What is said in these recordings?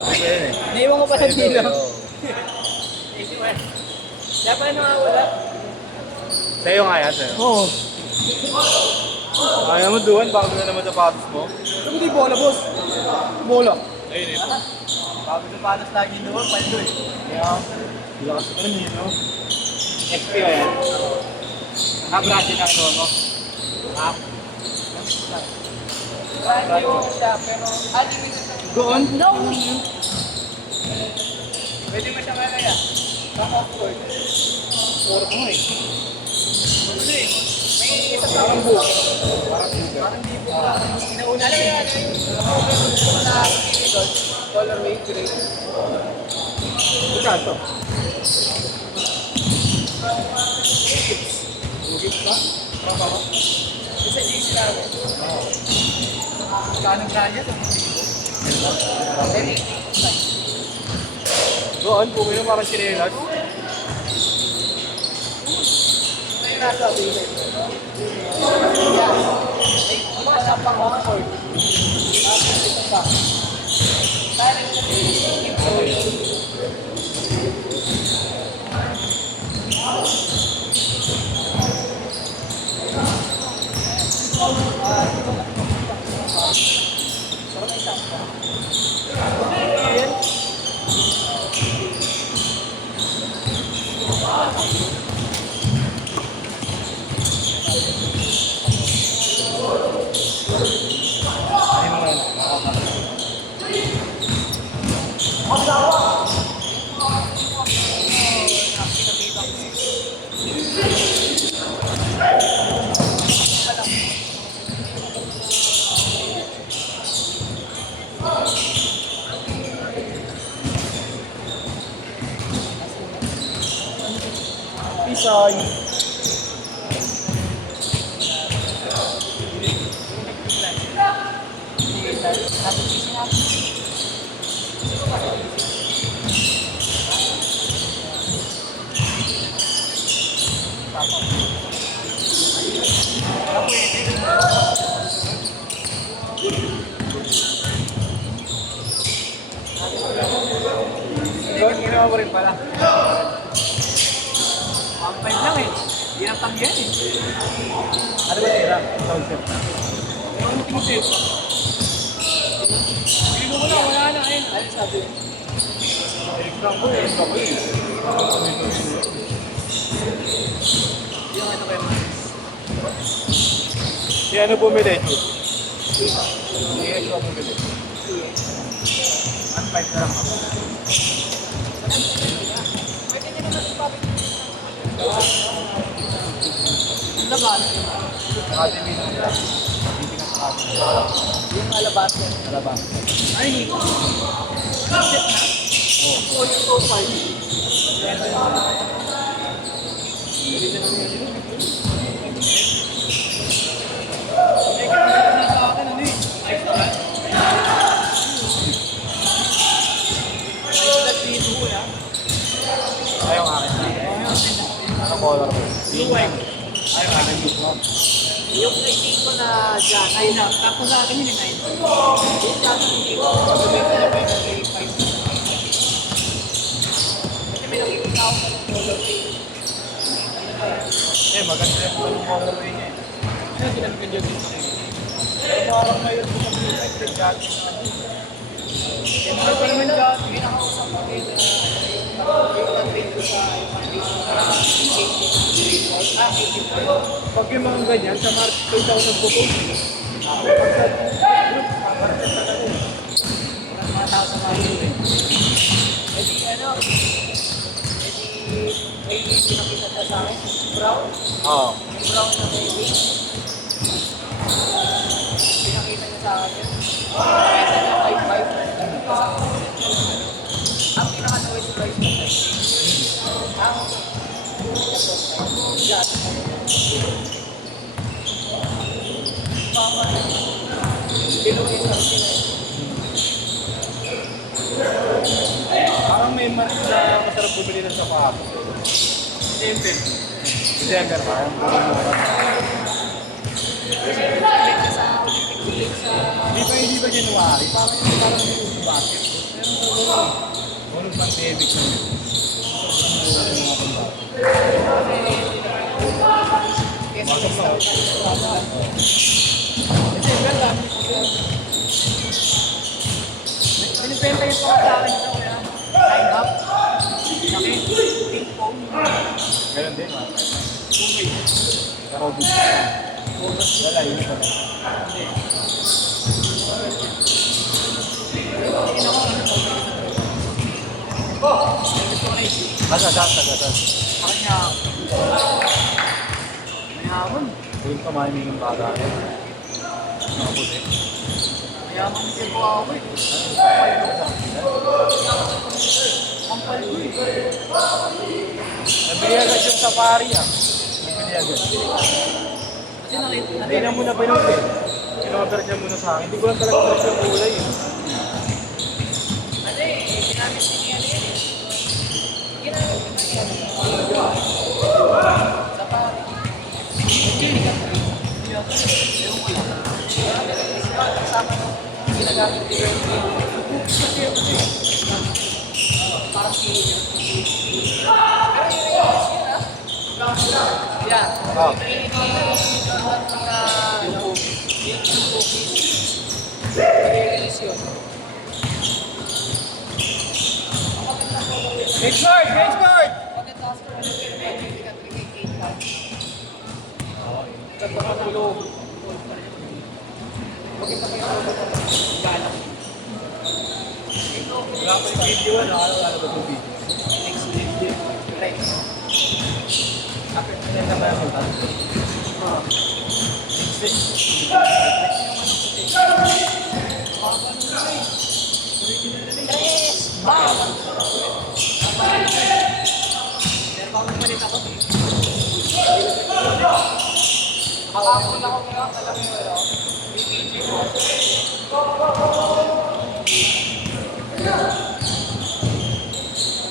Naiwan ko pa sa dilo. Oo. Kaya pa na wala. Sa'yo nga yan, sa'yo. Oo. Kaya mo doon, bago na naman sapatos mo. Sabi di bola, boss. Bola. Ayun eh. Bago sapatos lagi doon, pwede eh. Kaya, lakas ka rin yun, no? XP ba yan? Nakabrase na ano mo? Ah. Radio siya, pero unlimited na. Doon? No! Pwede mo siya kaya. Back upward. Puro mo eh. Ano eh? May isa sa parang buo. Parang di po. Inauna lang yan. Sa colorway gray. Ika to. Bugit ba? Isa GC lang. Kanong branya to? Very Doon, bumi na parang sinelas. may nasa bigay. Yan. Ay, kumasa pang comfort. Tapos ito pa. Parang sa keep going. Ayun mo na. Pisoy. Doon, ginawa mo rin pala. Pampay lang eh. Binatang yan eh. Ano ba tira? Sound set. Ano tinusip? Hindi mo na, wala na eh. Ano sabi? Exam ko eh. Exam ko eh. Yung ano kayo? Si ano bumili? Si Esho bumili. 1.5 na lang ako. Pwede nyo naman sa public. Laban. Academy na nila. Hindi na sa atin. Yung alabas ko. Alaba. Ay, set na? Oo. 4.5. Ayaw nga akin. Ano color mo? Blue white. Ayaw nga akin. Yung ID ko na dyan, ay na. Tapos sa akin yun yung ID. Yung dyan, hindi ko. Sabihin ko na pa yung 5. Kasi may nakikita ako ng color. Eh, maganda yung mga colorway niya eh. Ano ginagawa dyan dito? Pero parang ngayon kung mag-iwag, nag-judge na ano. Yung mga pa naman dyan, pinakausap ko din na yung nag-trade ko sa foundation sa 18. Pag yung mga ganyan, sa March 2000 nagpo-post. Pag sa group, March na kami. Walang mga tao sa mga yun eh. Eh di ano, may pinakita siya sa akin, brown. Oo. Yung brown na baby. Pinakita niya sa akin. Pinakita niya 5.5. Ang pinaka-lowest price niya. Yan. Binuhin sa sila. Parang may month na masarap bumili ng sapatos. Siyempre. December, parang mura. Kasi pinakita niya sa Olympic Games sa... Hindi ba January? Parang hindi ko sa basket. Pero Unong pandemic na yun. Sobrang mura ng mga pambato. Pasok na. Kasi ganda. Pinipenta yung mga sa akin ito kaya. Line up. Laki. Ping pong. Ganun din, ha? Tubig. Pero dito. Wala, yun pala. Hindi. Tingin ako ano to. Gusto ko na isi. Taga. Kanya. Mayaman. Doon ka mahinig ng bata. Mga puti. Mayaman din po ako eh. Ang palo eh. Nabili agad yung safari, ah. Nabili agad. Kasi nakita. Hindi na muna pinuti. In-order niya muna sa akin. Hindi ko lang talaga trip yung kulay, eh. Ano eh, ginamit din yan eh. Ginamit din yan. Sa pari. Hindi ka. Ewan ko lang. Kasama nung ginagamit ko yung kasi yun kasi parang sino niya. Pero yun yung kasi yun ah. Yan. Oh. I-release yun. Next card! Next card! Maganda kasi kung ano yung hindi ka 3K pa. Ganda ka tulog. Maganda kayo tulog. Galang. Ito. Wala pa yung video, ano? Ano ba yung video? Next week. Right. After na naman yung tanto. Tres! Bam! Pero bakit malit ako? Nakakapon ako ngayon, alam mo yun, no? BPG ko.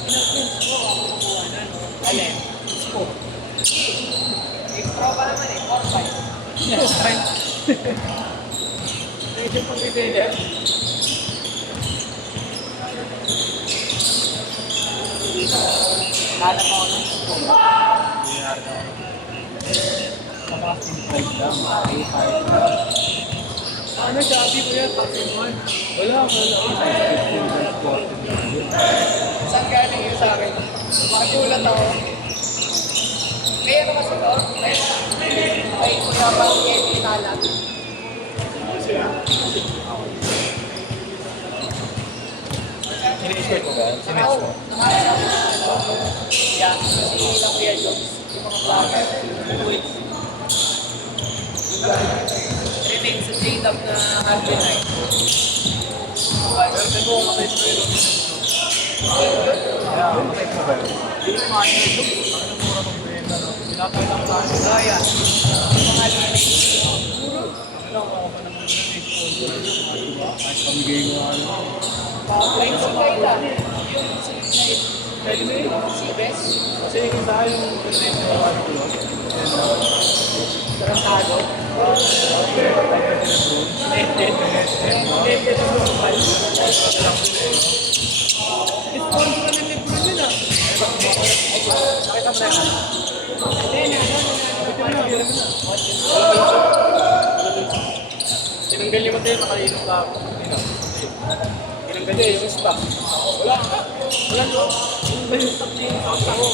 Pinag-pins ko, ako kumuha na, no? Alin? Ko. Extra pa naman eh, 4-5. Yes, right. Medyo pag-retailer. Lalap ako ng school. Mga simple lang, mga A5 lang. Ano, sabi ko yan, Captain Juan. Wala. Saan galing yun sa akin? Magulat ako. May ano kasi to? May kuya pa ang Kevin Talat. Sinescore ko ba? Sinescore ko. Yeah, kasi ilang kuya Jones. Yung mga vlogger. Wait. Remain sa J-Dub na Harvey Knight. Pero ito ko matay ko yun. Kaya, matay ko ba yun? Hindi ko mga ito. Ang mura ng brand, ano? Pinapay lang sa akin. Kaya, yung mga remake. Wala ko pa naman yun. Sponsor. Kahit pamigay ko ano. Ay, si Kayla. Yung si si Bes. Kasi yung sa yung pinrate ko ano ko yun. Tarantado. Sponsor na ng libro nila. Nakita mo na yan. Tinanggal yung matay, makainom ka ako. Tinanggal niya yung stock. Wala ka. Wala ko. Wala yung stock niya yung stock ko.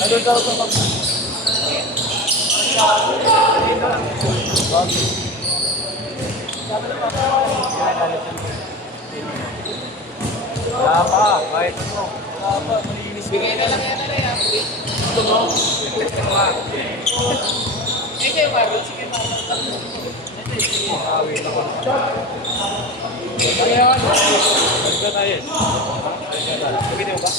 Nandun daw sa pag... Wala pa, kahit ano. Wala pa, malinis. Bigay na lang yan na yan. Gusto mo? Eh, kayo Marvel. Sige, Marvel. Wait ako. Ayan! Balik na tayo. Video ba?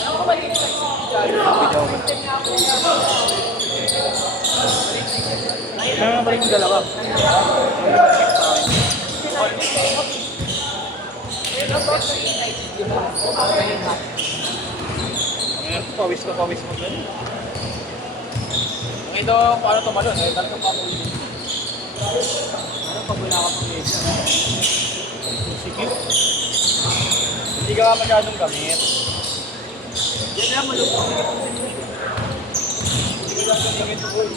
Alam ko ba dito sa Video ba? Kaya nga balik yung dalawa. Pawis mo ganun. Ito, paano tumalon? Eh, talagang pabuli. Ano pag wala ka pang medya? Sige. Hindi ka masyadong gamit. Yan na, malupang. Hindi ka lang gamit, boy.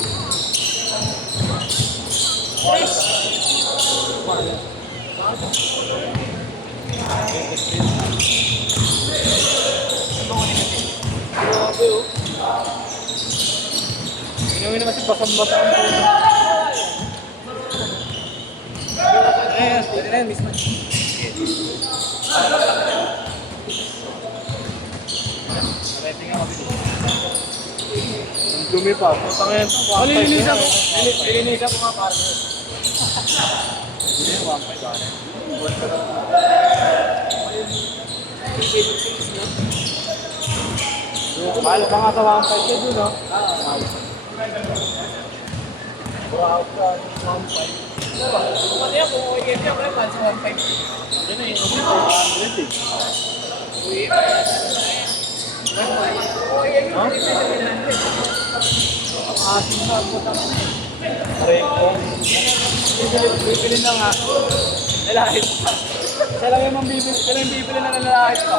Inuwi naman si basang-basa ang puno. Pwede na yun, mismo. Rating nga kami dito. Ang dumi pa. Putangin. Malilinisan ko. Lilinisan ko nga para doon. Hindi yung 1.5 doon. Mahal pa nga sa 1.5 ka doon, no? Wow ka, 1.5. Pati ako, okay niya, wala pa sa 1.5. Yan na yung 500 eh. Uy, okay, Ha? Asin na ako naman eh. Reko. Bibili na nga. Lalahit pa. Siya lang yung bibili. Siya lang yung bibili na lalahit pa.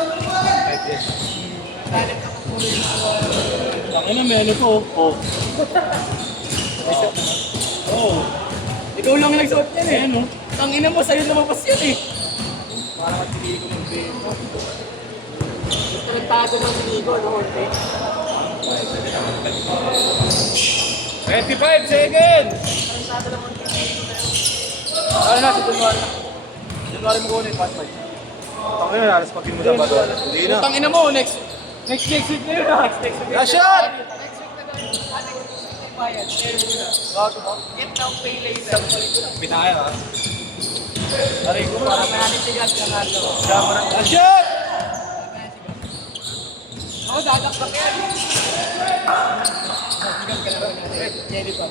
Ang ina, may ano to. Oh. Oh. ikaw lang ang nagsuot yan eh. Ayan, oh. Ang ina mo, sa'yo lumabas yun eh. Parang matili ko ng bento. Ito nagtago ng sinigo, no? Okay. 25 seconds! Ano na, si January na. January mo kunin, 1.5. Tango yun, alas pagin mo sa bato. Hindi na. Ang ina mo, next week na yun ah. Next week. Na shot! Next week na gawin. Next week na bayad. Share mo na. Bago ba? Get now, pay later. Pinaya ha? Aray ko, Para parang mananitigas ka nga to. na shot! Ako, dadakdak yan. Sigas ka naman natin. Jenny pa.